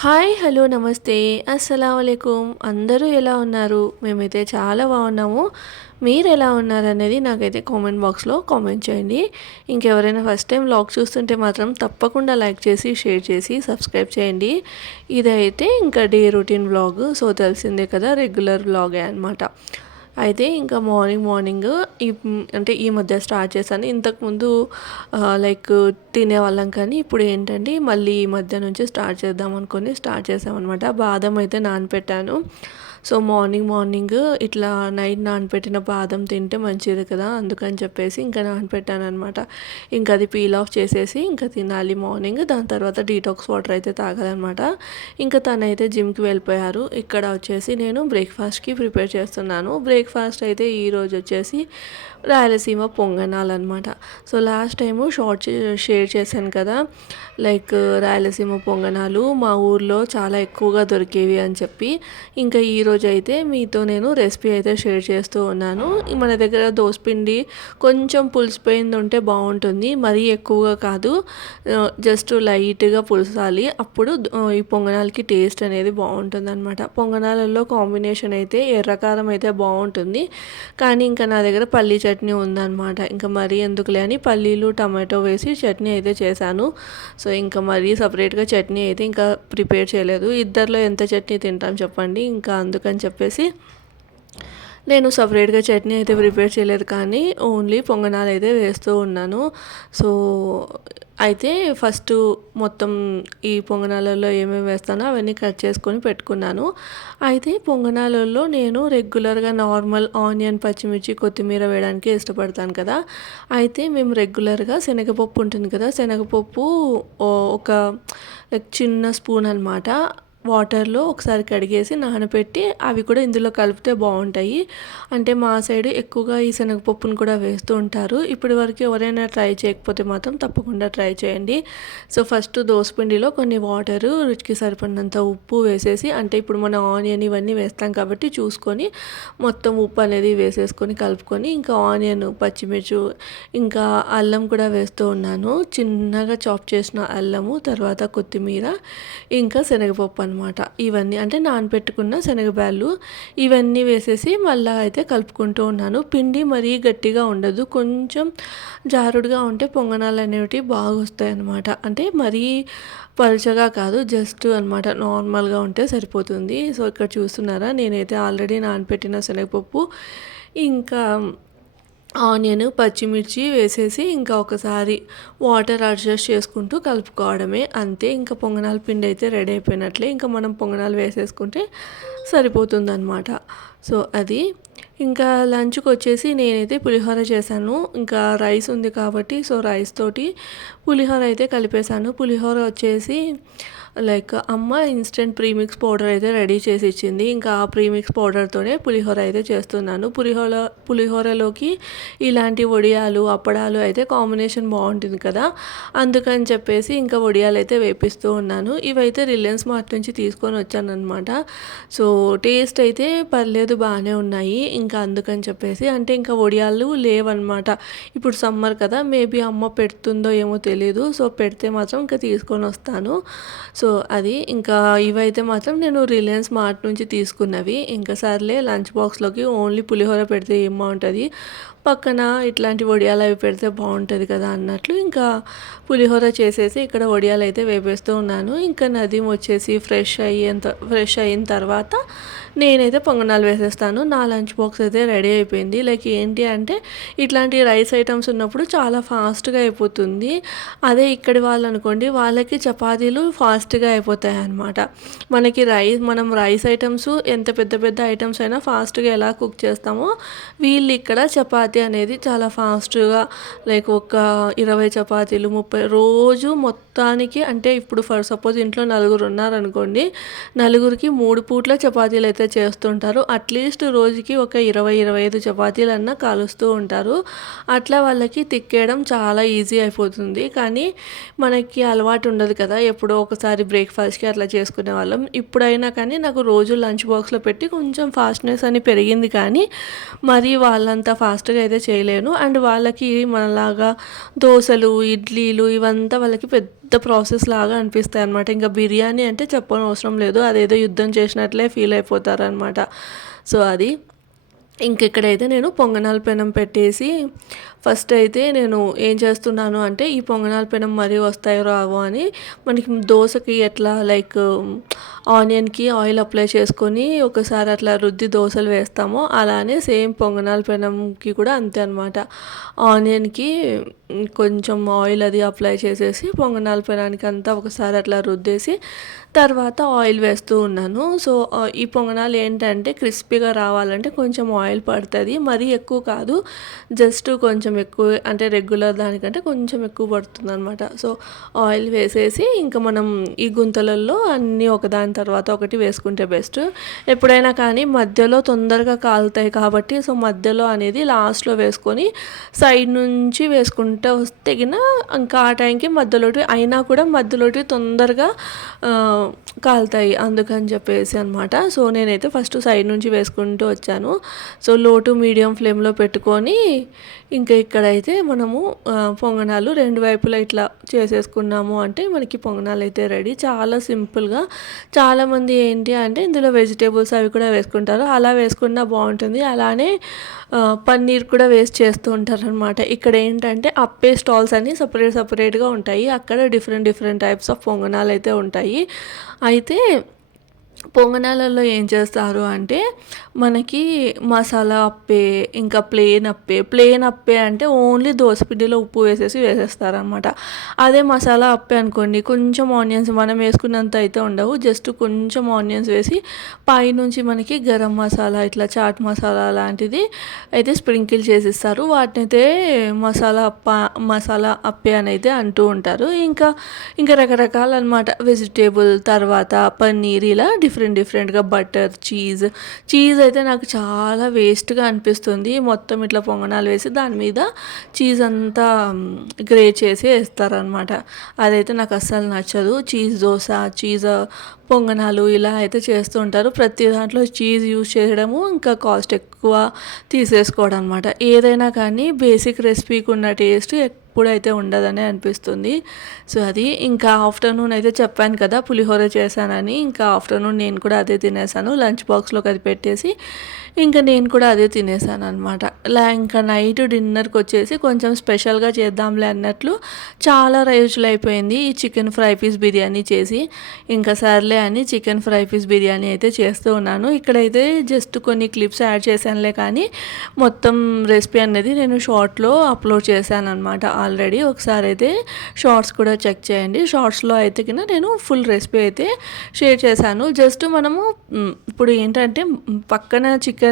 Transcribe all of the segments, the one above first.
Hi hello నమస్తే అస్సలామలైకుం అందరూ ఎలా ఉన్నారు? మేమైతే చాలా బాగున్నాము. మీరు ఎలా ఉన్నారనేది నాకైతే కామెంట్ బాక్స్లో కామెంట్ చేయండి. ఇంకెవరైనా ఫస్ట్ టైం వ్లాగ్ చూస్తుంటే మాత్రం తప్పకుండా లైక్ చేసి షేర్ చేసి సబ్స్క్రైబ్ చేయండి. ఇదైతే ఇంకా డే రొటీన్ వ్లాగ్. సో తెలిసిందే కదా, రెగ్యులర్ వ్లాగే అనమాట. అయితే ఇంకా మార్నింగ్ అంటే ఈ మధ్య స్టార్ట్ చేశాను. ఇంతకుముందు లైక్ తినేవాళ్ళం, కానీ ఇప్పుడు ఏంటంటే మళ్ళీ ఈ మధ్య నుంచి స్టార్ట్ చేద్దాం అనుకొని స్టార్ట్ చేసామన్నమాట. బాదం అయితే నానపెట్టాను. సో మార్నింగ్ ఇట్లా నైట్ నానపెట్టిన బాదం తింటే మంచిది కదా, అందుకని చెప్పేసి ఇంకా నానపెట్టాను అనమాట. ఇంకా అది పీల్ ఆఫ్ చేసేసి ఇంకా తినాలి మార్నింగ్. దాని తర్వాత డీటాక్స్ వాటర్ అయితే తాగాలన్నమాట. ఇంకా తనైతే జిమ్కి వెళ్ళిపోయారు. ఇక్కడ వచ్చేసి నేను బ్రేక్ఫాస్ట్కి ప్రిపేర్ చేస్తున్నాను. బ్రేక్ఫాస్ట్ అయితే ఈరోజు వచ్చేసి రాయలసీమ పొంగనాలు అనమాట. సో లాస్ట్ టైము షేర్ చేశాను కదా, లైక్ రాయలసీమ పొంగనాలు మా ఊర్లో చాలా ఎక్కువగా దొరికేవి అని చెప్పి. ఇంకా ఈరోజు అయితే మీతో నేను రెసిపీ అయితే షేర్ చేస్తూ ఉన్నాను. మన దగ్గర దోసపిండి కొంచెం పులిసిపోయింది ఉంటే బాగుంటుంది, మరీ ఎక్కువగా కాదు, జస్ట్ లైట్గా పులసాలి. అప్పుడు ఈ పొంగనాలకి టేస్ట్ అనేది బాగుంటుంది అనమాట. పొంగనాలలో కాంబినేషన్ అయితే ఎర్రకారం అయితే బాగుంటుంది, కానీ ఇంకా నా దగ్గర పల్లీ చట్నీ ఉందన్నమాట. ఇంకా మరీ ఎందుకులే అని పల్లీలు టమాటో వేసి చట్నీ అయితే చేశాను. సో ఇంకా మరీ సపరేట్గా చట్నీ అయితే ఇంకా ప్రిపేర్ చేయలేదు. ఇద్దరిలో ఎంత చట్నీ తింటాం చెప్పండి, ఇంకా అందుకని చెప్పేసి నేను సపరేట్గా చట్నీ అయితే ప్రిపేర్ చేయలేదు, కానీ ఓన్లీ పొంగనాలు అయితే వేస్తూ ఉన్నాను. సో అయితే ఫస్ట్ మొత్తం ఈ పొంగనాలలో ఏమేమి వేస్తానో అవన్నీ కట్ చేసుకొని పెట్టుకున్నాను. అయితే పొంగనాలలో నేను రెగ్యులర్గా నార్మల్ ఆనియన్, పచ్చిమిర్చి, కొత్తిమీర వేయడానికి ఇష్టపడతాను కదా. అయితే మేము రెగ్యులర్గా శనగపప్పు ఉంటుంది కదా, శనగపప్పు ఒక చిన్న స్పూన్ అనమాట వాటర్లో ఒకసారి కడిగేసి నానబెట్టి అవి కూడా ఇందులో కలిపితే బాగుంటాయి. అంటే మా సైడ్ ఎక్కువగా ఈ శనగపప్పును కూడా వేస్తూ ఉంటారు. ఇప్పటి వరకు ఎవరైనా ట్రై చేయకపోతే మాత్రం తప్పకుండా ట్రై చేయండి. సో ఫస్ట్ దోసపిండిలో కొన్ని వాటరు, రుచికి సరిపడినంత ఉప్పు వేసేసి, అంటే ఇప్పుడు మనం ఆనియన్ ఇవన్నీ వేస్తాం కాబట్టి చూసుకొని మొత్తం ఉప్పు అనేది వేసేసుకొని కలుపుకొని, ఇంకా ఆనియన్, పచ్చిమిర్చి, ఇంకా అల్లం కూడా వేస్తూ ఉన్నాను. చిన్నగా చాప్ చేసిన అల్లము, తర్వాత కొత్తిమీర, ఇంకా శనగపప్పు అనమాట. ఇవన్నీ అంటే నానబెట్టుకున్న శనగబ్యాళ్ళు ఇవన్నీ వేసేసి మళ్ళీ అయితే కలుపుకుంటూ ఉన్నాను. పిండి మరీ గట్టిగా ఉండదు, కొంచెం జారుడుగా ఉంటే పొంగనాలు అనేవి బాగా వస్తాయి అన్నమాట. అంటే మరీ పలుచగా కాదు, జస్ట్ అనమాట నార్మల్గా ఉంటే సరిపోతుంది. సో ఇక్కడ చూస్తున్నారా, నేనైతే ఆల్రెడీ నానబెట్టిన శనగపప్పు, ఇంకా ఆనియన్, పచ్చిమిర్చి వేసేసి ఇంకా ఒకసారి వాటర్ అడ్జస్ట్ చేసుకుంటూ కలుపుకోవడమే, అంతే. ఇంకా పొంగనాల పిండి అయితే రెడీ అయిపోయినట్లే. ఇంకా మనం పొంగనాలు వేసేసుకుంటే సరిపోతుందన్నమాట. సో అది ఇంకా లంచ్కి వచ్చేసి నేనైతే పులిహోర చేశాను. ఇంకా రైస్ ఉంది కాబట్టి సో రైస్ తోటి పులిహోర అయితే కలిపేశాను. పులిహోర వచ్చేసి లైక్ అమ్మ ఇన్స్టెంట్ ప్రీమిక్స్ పౌడర్ అయితే రెడీ చేసి ఇచ్చింది. ఇంకా ఆ ప్రీమిక్స్ పౌడర్తోనే పులిహోర అయితే చేస్తున్నాను. పులిహోరలోకి ఇలాంటి వడియాలు, అప్పడాలు అయితే కాంబినేషన్ బాగుంటుంది కదా, అందుకని చెప్పేసి ఇంకా వడియాలు అయితే వేపిస్తూ ఉన్నాను. ఇవైతే రిలయన్స్ మార్ట్ నుంచి తీసుకొని వచ్చాను అనమాట. సో టేస్ట్ అయితే పర్లేదు, బాగానే ఉన్నాయి. ఇంకా అందుకని చెప్పేసి, అంటే ఇంకా వడియాలు లేవన్నమాట. ఇప్పుడు సమ్మర్ కదా, మేబీ అమ్మ పెడుతుందో ఏమో తెలియదు. సో పెడితే మాత్రం ఇంకా తీసుకొని వస్తాను. సో అది ఇంకా ఇవైతే మాత్రం నేను రిలయన్స్ మార్ట్ నుంచి తీసుకున్నవి. ఇంకా సర్లే లంచ్ బాక్స్లోకి ఓన్లీ పులిహోర పెడితే ఏం బాగుంటుంది, పక్కన ఇట్లాంటి వడియాలు అవి పెడితే బాగుంటుంది కదా అన్నట్లు ఇంకా పులిహోర చేసేసి ఇక్కడ వడియాలు అయితే వేపేస్తూ ఉన్నాను. ఇంకా నదీం వచ్చేసి ఫ్రెష్ అయిన తర్వాత నేనైతే పొంగనాలు వేసేస్తాను. నా లంచ్ బాక్స్ అయితే రెడీ అయిపోయింది. లైక్ ఏంటి అంటే ఇట్లాంటి రైస్ ఐటమ్స్ ఉన్నప్పుడు చాలా ఫాస్ట్గా అయిపోతుంది. అదే ఇక్కడి వాళ్ళు అనుకోండి, వాళ్ళకి చపాతీలు ఫాస్ట్గా అయిపోతాయి అన్నమాట. మనం రైస్ ఐటమ్స్ ఎంత పెద్ద పెద్ద ఐటమ్స్ అయినా ఫాస్ట్గా ఎలా కుక్ చేస్తామో, వీళ్ళు ఇక్కడ చపాతీ అనేది చాలా ఫాస్ట్గా, లైక్ ఒక 20 చపాతీలు 30 రోజు మొత్తానికి. అంటే ఇప్పుడు ఫర్ సపోజ్ ఇంట్లో నలుగురు ఉన్నారనుకోండి, నలుగురికి 3 పూట్ల చపాతీలు అయితే చేస్తుంటారు. అట్లీస్ట్ రోజుకి ఒక 20-25 చపాతీలన్నా కాలుస్తూ ఉంటారు. అట్లా వాళ్ళకి తిక్కేయడం చాలా ఈజీ అయిపోతుంది. కానీ మనకి అలవాటు ఉండదు కదా, ఎప్పుడో ఒకసారి బ్రేక్ఫాస్ట్కి అట్లా చేసుకునే వాళ్ళం. ఇప్పుడైనా కానీ నాకు రోజు లంచ్ బాక్స్లో పెట్టి కొంచెం ఫాస్ట్నెస్ అని పెరిగింది, కానీ మరి వాళ్ళంతా ఫాస్ట్గా అయితే చేయలేను. అండ్ వాళ్ళకి మనలాగా దోసలు, ఇడ్లీలు ఇవంతా వాళ్ళకి పెద్ద ప్రాసెస్ లాగా అనిపిస్తాయన్నమాట. ఇంకా బిర్యానీ అంటే చెప్పనవసరం లేదు. అదేదో యుద్ధం చేసినట్లే ఫీల్ అయిపోతారనమాట. సో అది ఇక్కడైతే నేను పొంగనాల పెనం పెట్టేసి ఫస్ట్ అయితే నేను ఏం చేస్తున్నాను అంటే ఈ పొంగనాల పెనం మరీ వస్తాయో రావో అని మనకి దోశకి ఎట్లా లైక్ ఆనియన్కి ఆయిల్ అప్లై చేసుకొని ఒకసారి అట్లా రుద్ది దోశలు వేస్తామో అలానే సేమ్ పొంగనాల పెనంకి కూడా అంతే అనమాట. ఆనియన్కి కొంచెం ఆయిల్ అది అప్లై చేసేసి పొంగనాల పెనానికి అంతా ఒకసారి అట్లా రుద్దేసి తర్వాత ఆయిల్ వేస్తూ ఉన్నాను. సో ఈ పొంగనాలు ఏంటంటే క్రిస్పీగా రావాలంటే కొంచెం ఆయిల్ పడుతుంది, మరీ ఎక్కువ కాదు, జస్ట్ కొంచెం ఎక్కువ అంటే రెగ్యులర్ దానికంటే కొంచెం ఎక్కువ పడుతుంది అనమాట. సో ఆయిల్ వేసేసి ఇంకా మనం ఈ గుంతలలో అన్నీ ఒకదాని తర్వాత ఒకటి వేసుకుంటే బెస్ట్. ఎప్పుడైనా కానీ మధ్యలో తొందరగా కాలుతాయి కాబట్టి సో మధ్యలో అనేది లాస్ట్లో వేసుకొని సైడ్ నుంచి వేసుకుంటూ వస్తే ఇంకా ఆ టైంకి మధ్యలోటి అయినా కూడా మధ్యలోటి తొందరగా కాలుతాయి అందుకని చెప్పేసి అనమాట. సో నేనైతే ఫస్ట్ సైడ్ నుంచి వేసుకుంటూ వచ్చాను. సో లో టు మీడియం ఫ్లేమ్లో పెట్టుకొని ఇంకా ఇక్కడైతే మనము పొంగనాలు రెండు వైపులా ఇట్లా చేసేసుకున్నాము అంటే మనకి పొంగనాలు అయితే రెడీ. చాలా సింపుల్గా, చాలామంది ఏంటి అంటే ఇందులో వెజిటేబుల్స్ అవి కూడా వేసుకుంటారు, అలా వేసుకున్నా బాగుంటుంది. అలానే పన్నీర్ కూడా వేస్ట్ చేస్తూ ఉంటారు అనమాట. ఇక్కడ ఏంటంటే అప్పే స్టాల్స్ అన్నీ సపరేట్గా ఉంటాయి. అక్కడ డిఫరెంట్ టైప్స్ ఆఫ్ పొంగనాలు అయితే ఉంటాయి. అయితే పొంగనాలలో ఏం చేస్తారు అంటే మనకి మసాలా అప్పే, ఇంకా ప్లెయిన్ అప్పే అంటే ఓన్లీ దోసపిండిలో ఉప్పు వేసేసి వేసేస్తారనమాట. అదే మసాలా అప్పే అనుకోండి కొంచెం ఆనియన్స్ మనం వేసుకున్నంత అయితే ఉండవు, జస్ట్ కొంచెం ఆనియన్స్ వేసి పైనుంచి మనకి గరం మసాలా ఇట్లా చాట్ మసాలా లాంటిది అయితే స్ప్రింకిల్ చేసిస్తారు. వాటిని అయితే మసాలా అప్పే అని అయితే అంటూ ఉంటారు. ఇంకా రకరకాల అనమాట వెజిటేబుల్, తర్వాత పన్నీర్, ఇలా డిఫరెంట్గా బటర్, చీజ్ అయితే నాకు చాలా వేస్ట్గా అనిపిస్తుంది. మొత్తం ఇట్లా పొంగనాలు వేసి దాని మీద చీజ్ అంతా గ్రేట్ చేసి వేస్తారనమాట. అదైతే నాకు అస్సలు నచ్చదు. చీజ్ దోశ, చీజ్ పొంగనాలు ఇలా అయితే చేస్తూ ఉంటారు. ప్రతి దాంట్లో చీజ్ యూజ్ చేయడము, ఇంకా కాస్ట్ ఎక్కువ తీసేసుకోవడం అనమాట. ఏదైనా కానీ బేసిక్ రెసిపీకి ఉన్న టేస్ట్ ఎప్పుడైతే ఉండదని అనిపిస్తుంది. సో అది ఇంకా ఆఫ్టర్నూన్ అయితే చెప్పాను కదా పులిహోర చేశానని, ఇంకా ఆఫ్టర్నూన్ నేను కూడా అదే తినేసాను. లంచ్ బాక్స్లోకి అది పెట్టేసి ఇంకా నేను కూడా అదే తినేసాను అనమాట. ఇంకా నైట్ డిన్నర్కి వచ్చేసి కొంచెం స్పెషల్గా చేద్దాంలే అన్నట్లు చాలా రోజులు అయిపోయింది ఈ చికెన్ ఫ్రై పీస్ బిర్యానీ చేసి. ఇంకా సర్లే అని చికెన్ ఫ్రై పీస్ బిర్యానీ అయితే చేస్తూ ఉన్నాను. ఇక్కడైతే జస్ట్ కొన్ని క్లిప్స్ యాడ్ చేశానులే, కానీ మొత్తం రెసిపీ అనేది నేను షార్ట్లో అప్లోడ్ చేశాను అనమాట ఆల్రెడీ. ఒకసారి అయితే షార్ట్స్ కూడా చెక్ చేయండి. షార్ట్స్లో అయితే నేను ఫుల్ రెసిపీ అయితే షేర్ చేశాను. జస్ట్ మనము ఇప్పుడు ఏంటంటే పక్కన చికెన్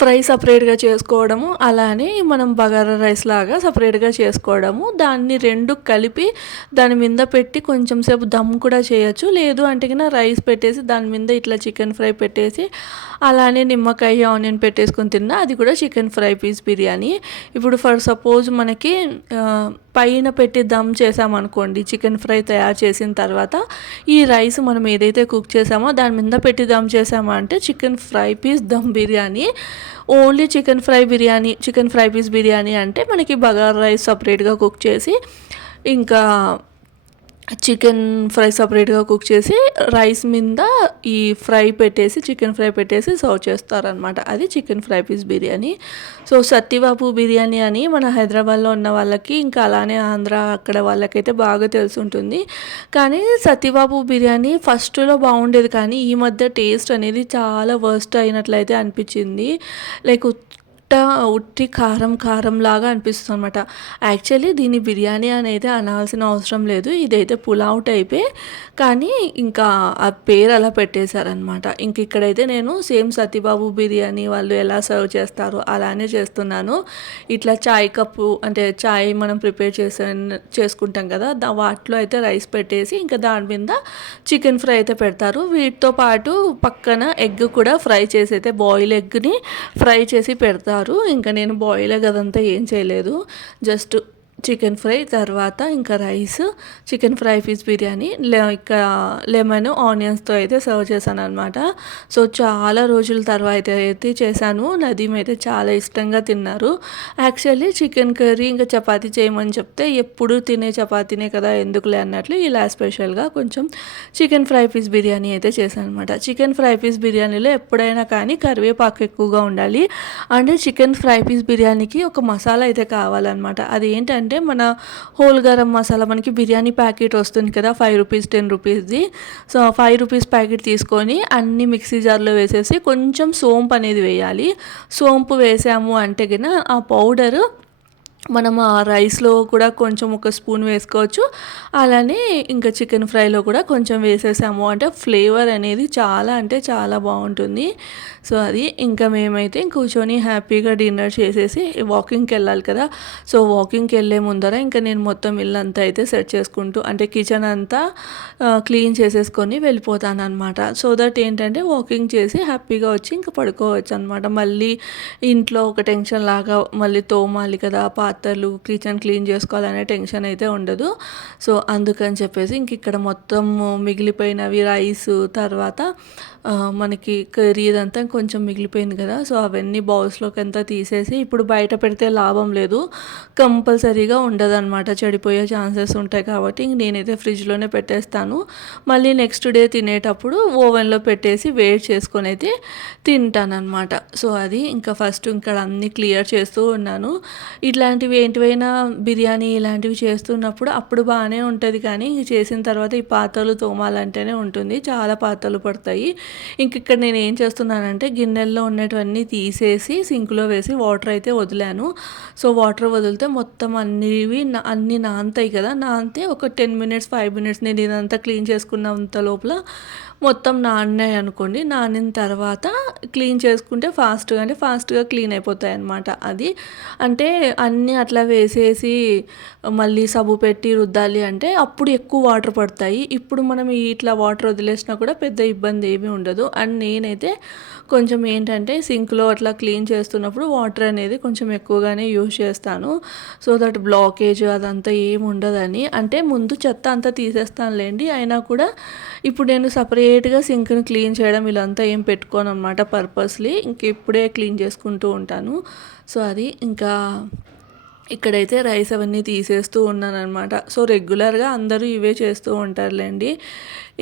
ఫ్రై సపరేట్గా చేసుకోవడము, అలానే మనం బగారా రైస్ లాగా సపరేట్గా చేసుకోవడము, దాన్ని రెండు కలిపి దాని మీద పెట్టి కొంచెం సేపు దమ్ కూడా చేయొచ్చు. లేదు అంటే రైస్ పెట్టేసి దాని మీద ఇట్లా చికెన్ ఫ్రై పెట్టేసి అలానే నిమ్మకాయ ఆనియన్ పెట్టేసుకొని తిన్నా అది కూడా చికెన్ ఫ్రై పీస్ బిర్యానీ. ఇప్పుడు ఫర్ సపోజ్ మనకి పైన పెట్టి దమ్ చేసామనుకోండి, చికెన్ ఫ్రై తయారు చేసిన తర్వాత ఈ రైస్ మనం ఏదైతే కుక్ చేసామో దాని మీద పెట్టి దమ్ చేసామో అంటే chicken fry piece dum biryani. Only chicken fry piece biryani అంటే మనకి బగారా రైస్ సపరేట్గా కుక్ చేసి ఇంకా చికెన్ ఫ్రై సపరేట్గా కుక్ చేసి రైస్ మీద ఈ ఫ్రై పెట్టేసి చికెన్ ఫ్రై పెట్టేసి సర్వ్ చేస్తారనమాట. అది chicken fry piece biryani. So Sattibabu biryani అని మన హైదరాబాద్లో ఉన్న వాళ్ళకి, ఇంకా అలానే ఆంధ్ర అక్కడ వాళ్ళకైతే బాగా తెలిసి ఉంటుంది. కానీ సత్తిబాబు బిర్యానీ ఫస్ట్లో బాగుండేది, కానీ ఈ మధ్య టేస్ట్ అనేది చాలా వర్స్ట్ అయినట్లయితే అనిపించింది. లైక్ ఉట్టి కారం లాగా అనిపిస్తుంది అనమాట. యాక్చువల్లీ దీన్ని బిర్యానీ అనేది అనాల్సిన అవసరం లేదు, ఇదైతే పులావ్ టైపే, కానీ ఇంకా ఆ పేరు అలా పెట్టేశారనమాట. ఇక్కడైతే నేను సేమ్ సత్యబాబు బిర్యానీ వాళ్ళు ఎలా సర్వ్ చేస్తారో అలానే చేస్తున్నాను. ఇట్లా చాయ్ కప్పు అంటే చాయ్ మనం ప్రిపేర్ చేసుకుంటాం కదా, వాటిలో అయితే రైస్ పెట్టేసి ఇంకా దాని మీద చికెన్ ఫ్రై అయితే పెడతారు. వీటితో పాటు పక్కన ఎగ్ కూడా ఫ్రై చేసి అయితే బాయిల్ ఎగ్ని ఫ్రై చేసి పెడతారు. ఇంకా నేను బాయిల్ ఎగ్ అదంతా ఏం చేయలేదు, జస్ట్ చికెన్ ఫ్రై, తర్వాత ఇంకా rice, chicken fry piece biryani, ఇంకా లెమన్ ఆనియన్స్తో అయితే సర్వ్ చేశాను అనమాట. సో చాలా రోజుల తర్వాత అయితే చేశాను. నదీమ్ అయితే చాలా ఇష్టంగా తిన్నారు. యాక్చువల్లీ చికెన్ కర్రీ ఇంకా చపాతీ చేయమని చెప్తే ఎప్పుడు తినే చపాతీనే కదా ఎందుకులే అన్నట్లు ఇలా స్పెషల్గా కొంచెం చికెన్ ఫ్రై పీస్ బిర్యానీ అయితే చేశాను అనమాట. చికెన్ ఫ్రై పీస్ బిర్యానీలో ఎప్పుడైనా కానీ కరివేపాకు ఎక్కువగా ఉండాలి. అంటే చికెన్ ఫ్రై పీస్ బిర్యానీకి ఒక మసాలా అయితే కావాలన్నమాట. అది ఏంటంటే మన హోల్ గరం మసాలా మనకి బిర్యానీ ప్యాకెట్ వస్తుంది కదా, 5 రూపీస్ 10 రూపీస్ది. సో 5 రూపీస్ ప్యాకెట్ తీసుకొని అన్ని మిక్సీ జార్లో వేసేసి కొంచెం సోంపు అనేది వేయాలి. సోంపు వేసాము అంటే గిన ఆ పౌడరు మనం ఆ రైస్లో కూడా కొంచెం ఒక స్పూన్ వేసుకోవచ్చు. అలానే ఇంకా చికెన్ ఫ్రైలో కూడా కొంచెం వేసేసాము అంటే ఫ్లేవర్ అనేది చాలా అంటే చాలా బాగుంటుంది. సో అది ఇంకా మేమైతే కూర్చొని హ్యాపీగా డిన్నర్ చేసేసి వాకింగ్కి వెళ్ళాలి కదా. సో వాకింగ్కి వెళ్ళే ముందర ఇంకా నేను మొత్తం ఇల్లంతా అయితే సెట్ చేసుకుంటూ అంటే కిచెన్ అంతా క్లీన్ చేసేసుకొని వెళ్ళిపోతాను అనమాట. సో దట్ ఏంటంటే వాకింగ్ చేసి హ్యాపీగా వచ్చి ఇంకా పడుకోవచ్చు అనమాట. మళ్ళీ ఇంట్లో ఒక టెన్షన్ లాగా మళ్ళీ తోమాలి కదా, పాత్రలు కిచెన్ క్లీన్ చేసుకోవాలనే టెన్షన్ అయితే ఉండదు. సో అందుకని చెప్పేసి ఇంక ఇక్కడ మొత్తం మిగిలిపోయినవి రైస్, తర్వాత మనకి కర్రీ ఇదంతా కొంచెం మిగిలిపోయింది కదా. సో అవన్నీ బౌల్స్లోకి అంతా తీసేసి ఇప్పుడు బయట పెడితే లాభం లేదు, కంపల్సరీగా ఉండదన్నమాట, చెడిపోయే ఛాన్సెస్ ఉంటాయి. కాబట్టి ఇంక నేనైతే ఫ్రిడ్జ్లోనే పెట్టేస్తాను. మళ్ళీ నెక్స్ట్ డే తినేటప్పుడు ఓవెన్లో పెట్టేసి వేడి చేసుకొని అయితే తింటానన్నమాట. సో అది ఇంకా ఫస్ట్ ఇక్కడ అన్నీ క్లియర్ చేస్తూ ఉన్నాను. ఇట్లాంటివి ఏంటివైనా బిర్యానీ ఇలాంటివి చేస్తున్నప్పుడు అప్పుడు బాగానే ఉంటుంది, కానీ ఇంక చేసిన తర్వాత ఈ పాత్రలు తోమాలంటేనే ఉంటుంది, చాలా పాత్రలు పడతాయి. ఇంక ఇక్కడ నేను ఏం చేస్తున్నానంటే గిన్నెల్లో ఉన్నటువన్నీ తీసేసి సింక్లో వేసి వాటర్ అయితే వదిలాను. సో వాటర్ వదిలితే మొత్తం అన్నీ నానతాయి కదా. నానితే ఒక 10 మినిట్స్ 5 మినిట్స్ నేను ఇదంతా క్లీన్ చేసుకున్నంత లోపల మొత్తం నానినాయి అనుకోండి. నానిన తర్వాత క్లీన్ చేసుకుంటే ఫాస్ట్గా క్లీన్ అయిపోతాయి అన్నమాట. అది అంటే అన్నీ అట్లా వేసేసి మళ్ళీ సబ్బు పెట్టి రుద్దాలి అంటే అప్పుడు ఎక్కువ వాటర్ పడతాయి. ఇప్పుడు మనం ఇట్లా వాటర్ వదిలేసినా కూడా పెద్ద ఇబ్బంది ఏమీ ఉండదు. అండ్ నేనైతే కొంచెం ఏంటంటే సింక్లో అట్లా క్లీన్ చేస్తున్నప్పుడు వాటర్ అనేది కొంచెం ఎక్కువగానే యూజ్ చేస్తాను. సో దట్ బ్లాకేజ్ అదంతా ఏమి ఉండదని. అంటే ముందు చెత్త అంతా తీసేస్తానులేండి, అయినా కూడా ఇప్పుడు నేను సపరేట్గా సింక్ని క్లీన్ చేయడం ఇలాంతా ఏం పెట్టుకోను అనమాట పర్పస్లీ. ఇంక ఇప్పుడే క్లీన్ చేసుకుంటూ ఉంటాను. సో అది ఇంకా ఇక్కడైతే రైస్ అవన్నీ తీసేస్తూ ఉన్నానమాట. సో రెగ్యులర్గా అందరూ ఇవే చేస్తూ ఉంటారులేండి.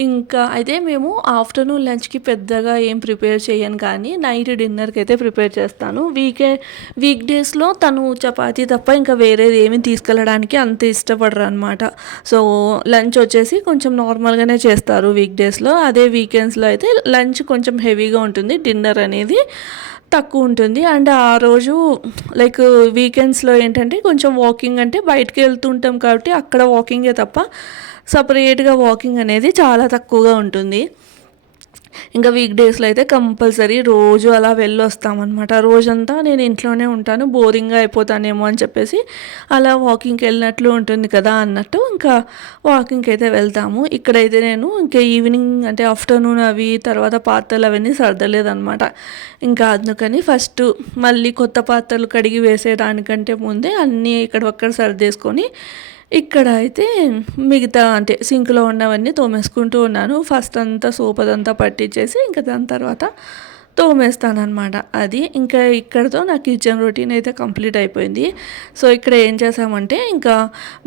ఇంకా అయితే మేము ఆఫ్టర్నూన్ లంచ్కి పెద్దగా ఏం ప్రిపేర్ చేయను, కానీ నైట్ డిన్నర్కి అయితే ప్రిపేర్ చేస్తాను. వీక్ డేస్లో తను చపాతీ తప్ప ఇంకా వేరేది ఏమీ తీసుకెళ్ళడానికి అంత ఇష్టపడరు అనమాట. సో లంచ్ వచ్చేసి కొంచెం నార్మల్గానే చేస్తారు వీక్ డేస్లో. అదే వీకెండ్స్లో అయితే లంచ్ కొంచెం హెవీగా ఉంటుంది, డిన్నర్ అనేది తక్కువ ఉంటుంది. అండ్ ఆ రోజు లైక్ వీకెండ్స్లో ఏంటంటే కొంచెం వాకింగ్ అంటే బయటకు వెళ్తుంటాం కాబట్టి అక్కడ వాకింగే తప్ప సపరేట్గా వాకింగ్ అనేది చాలా తక్కువగా ఉంటుంది. ఇంకా వీక్ డేస్లో అయితే కంపల్సరీ రోజు అలా వెళ్ళొస్తామన్నమాట. రోజంతా నేను ఇంట్లోనే ఉంటాను, బోరింగ్గా అయిపోతానేమో అని చెప్పేసి అలా వాకింగ్కి వెళ్ళినట్లు ఉంటుంది కదా అన్నట్టు ఇంకా వాకింగ్కి అయితే వెళ్తాము. ఇక్కడైతే నేను ఇంకా ఈవినింగ్ అంటే ఆఫ్టర్నూన్ అవి తర్వాత పాత్రలు అవన్నీ సర్దలేదన్నమాట. ఇంకా అందుకని ఫస్ట్ మళ్ళీ కొత్త పాత్రలు కడిగి వేసేదానికంటే ముందే అన్నీ ఇక్కడొక్కడ సర్దేసుకొని ఇక్కడ అయితే మిగతా అంటే సింక్లో ఉన్నవన్నీ తోమేసుకుంటూ ఉన్నాను. ఫస్ట్ అంతా సోప్ అదంతా పట్టించేసి ఇంకా దాని తర్వాత తోమేస్తానమాట. అది ఇంకా ఇక్కడతో నా కిచెన్ రొటీన్ అయితే కంప్లీట్ అయిపోయింది. సో ఇక్కడ ఏం చేసామంటే ఇంకా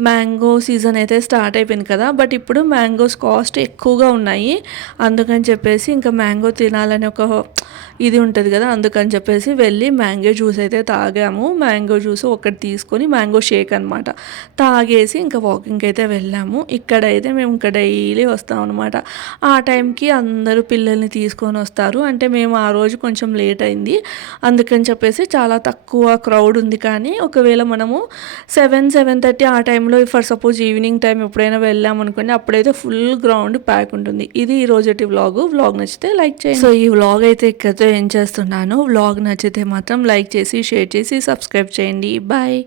మ్యాంగో సీజన్ అయితే స్టార్ట్ అయిపోయింది కదా. బట్ ఇప్పుడు మ్యాంగోస్ కాస్ట్ ఎక్కువగా ఉన్నాయి, అందుకని చెప్పేసి ఇంకా మ్యాంగో తినాలని ఒక ఇది ఉంటుంది కదా, అందుకని చెప్పేసి వెళ్ళి మ్యాంగో జ్యూస్ అయితే తాగాము. మ్యాంగో జ్యూస్ ఒకటి తీసుకొని మ్యాంగో షేక్ అనమాట తాగేసి ఇంకా వాకింగ్కి అయితే వెళ్ళాము. ఇక్కడైతే మేము ఇంకా డైలీ వస్తాం అనమాట. ఆ టైంకి అందరూ పిల్లల్ని తీసుకొని వస్తారు. అంటే మేము ఆ రోజు కొంచెం లేట్ అయింది, అందుకని చెప్పేసి చాలా తక్కువ క్రౌడ్ ఉంది. కానీ ఒకవేళ మనము 7-7:30 ఆ టైంలో ఫర్ సపోజ్ ఈవినింగ్ టైం ఎప్పుడైనా వెళ్ళామనుకోండి, అప్పుడైతే ఫుల్ గ్రౌండ్ ప్యాక్ ఉంటుంది. ఇది ఈ రోజుటి వ్లాగ్ నచ్చితే లైక్ చేయండి. సో ఈ వ్లాగ్ అయితే ఇక్కడతో ఏం చేస్తున్నాను. వ్లాగ్ నచ్చితే మాత్రం లైక్ చేసి షేర్ చేసి సబ్స్క్రైబ్ చేయండి. బాయ్.